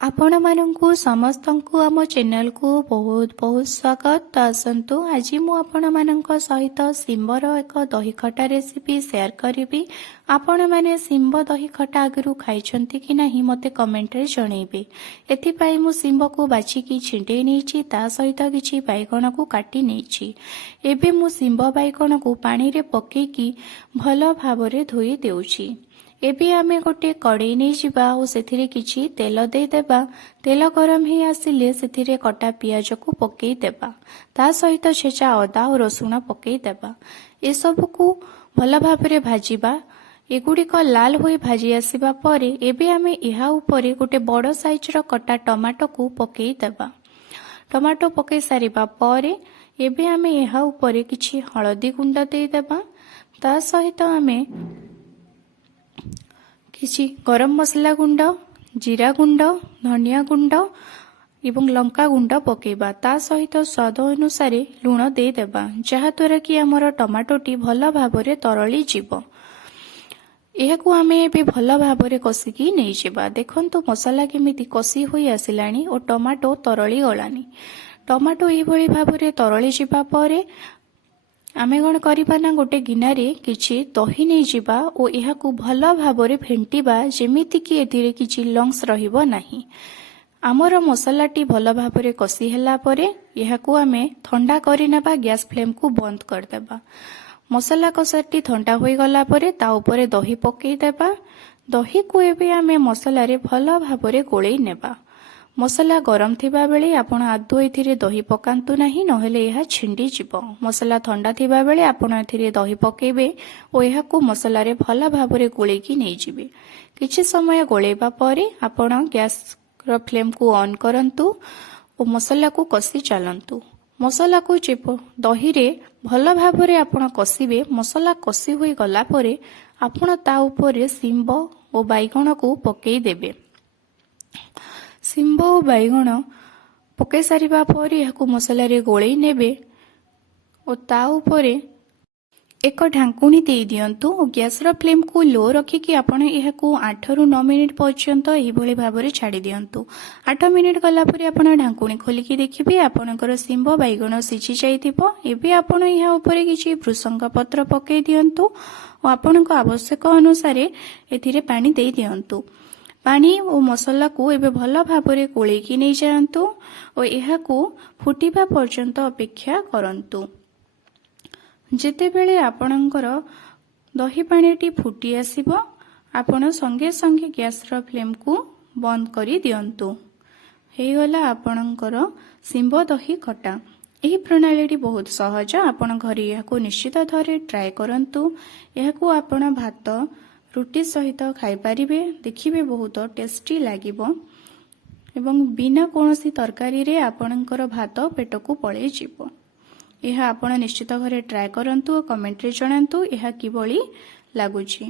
आपण मानंकु समस्तंकु आम चैनल को बहुत बहुत स्वागत। तो आसतु आज मु आपण मानक सहित सिंबर एक दही खटा रेसिपी शेयर करी। आपण माने सिंब दही खटा आगु खाइछंती कि नहीं मते कमेंट रे जणैबे। एथिपाई मु सिंब को बाछिकी छिंटे नेछि, ता सहित किछि बैगण को काटी नेछि। एबे मु सिंब बैगण को पानी रे पकेकी भलो भाबरे धोई देउछि। एबे आमे गोटे कड़ाई नहीं जिबा और सेथिरे किछि तेल दे देबा। तेल गरम ही आसिले सेथिरे कटा पियाज को पकेई देबा, ता सहित छेचा अदा और रसुण पकेई देबा। ए सब को भल भाबरे भाजिबा। एगुड़िक लाल होई भाजी आसिबा परे एबे आमे एहा उपरे गोटे बड़ साइज रो कटा टमाटो को पकेई देबा। टमाटो पकेई सारिबा परे एबे आमे एहा उपरे किछि हळदी गुंड दे देबा। ता सहित आमे किछि गरम मसला गुंड, जीरा गुंड, धनिया गुंड एवं लंका गुंड पकेबा। ता सहित स्वाद अनुसार लूण दे देबा, जहा द्वारा कि हमर टमाटोटी भल भाबरे तरली जीव। एहाकू आमे एबे भल भाबरे कसिकी नै जेबा। देखंतु मसला केमिति कसी होई आसिलानी और टमाटो तरली गलानी। टमाटो एही भली भाबरे तरली जिबा परे आमे गण करिबा ना गोटे गिनारे किछि दही नै जिबा और एहाकू भल भाबरे फेंटिबा, जेमिति कि एथिरे किछि लंग्स रहिबो नाही। आमर मसलाटी भल भाबरे कसी हैला परे एहाकू आमे ठंडा करि नेबा, गैस फ्लेम को बंद कर देबा। मसला कसाटी ठंडा होई गला परे ता ऊपरे दही पकेई देबा। दही को एबे आमे मसला रे भल भाबरे गोळेई नेबा। मसला गरम थिबा बेले आपण आदौ एथिरे दही पकांतु नाही, नहेले एहा छिंडी जिवो। मसला ठंडा थिबा बेले आपण एथिरे दही पकेबे ओ एहाकू मसला रे भल भाबरे गोळेकी नै जिवे। किछि समय गोळेबा परे आपण गैस रो फ्लेम को ऑन करंतु ओ मसला को कसी चलंतु। मसला को जेप दही रे भल भाबरे आपण कसीबे। मसला कसी होई गला परे आपण ता ऊपरे सिंब ओ बैगण को पकेई देबे। सिंब और बैगण पके सारिबा परे एहाकू मसला रे गोळेई नेबे और ता ऊपरे एक ढांकुणी दे दियंतु। गैस रो फ्लेम को लो रखिकी आपण एहाकू 8 रु 9 मिनिट पर्यंत एही भली भाबरे छाडी दियंतु। 8 मिनिट गला परे आपण ढांकुणी खोलिकी देखिबे आपणकर सिंब बैगण सिझी जाइथिबो। एबे आपण एहा ऊपरे किछि भृसंग पत्र पके दियंतु और आपणक आवश्यक अनुसार एथिरे पानी दे दियंतु। पानी और मसला को एबे भल भाबरे कोळेकी नै जायंतु और एहाकू फुटिबा पर्यंत अपेक्षा करंतु। जेतेबेले आपणकर दही पानीटी फुटी आसिबो आपण संगे संगे गैस रो फ्लेम को बंद करी दियंतु। हे गला आपणकर सिंब दही खटा। एही प्रणालीटी बहुत सहज। आपण घरे एहाकू निश्चित थरे ट्राई करंतु। एहाकू आपण भात रुटी सहित खाई पारिबे। देखिबे बहुत टेस्टी लागिबो एवं बिना कोनोसी तरकारी रे आपणकर भात पेट को पळेई जिवो। एहा आपण निश्चित घरे ट्राई करंतु, कमेंट रे जणांतु एहा किबळी लागुछि।